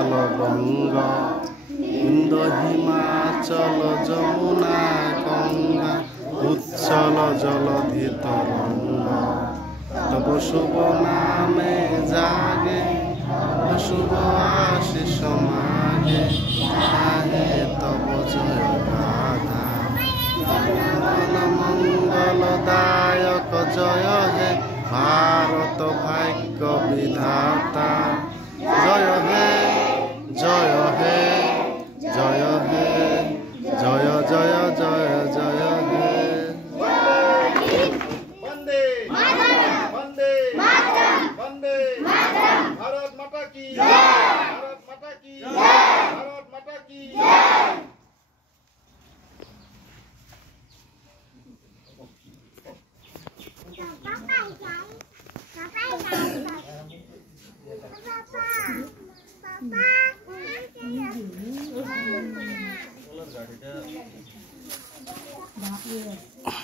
বিশাল বঙ্গ ইন্দ হিমাচল যমুনা গঙ্গা উচ্ছল জলধি তরঙ্গ তব শুভ নামে জাগে শুভ আশিস মাগে আহে তব জয় গাথা মঙ্গলদায়ক জয় হে ভারত ভাগ্য বিধাতা জয় হে জয় হে জয় হে জয় জয় জয় জয় হে वंदे वंदे वंदे भारत माता की भारत माता की भारत माता की Papa.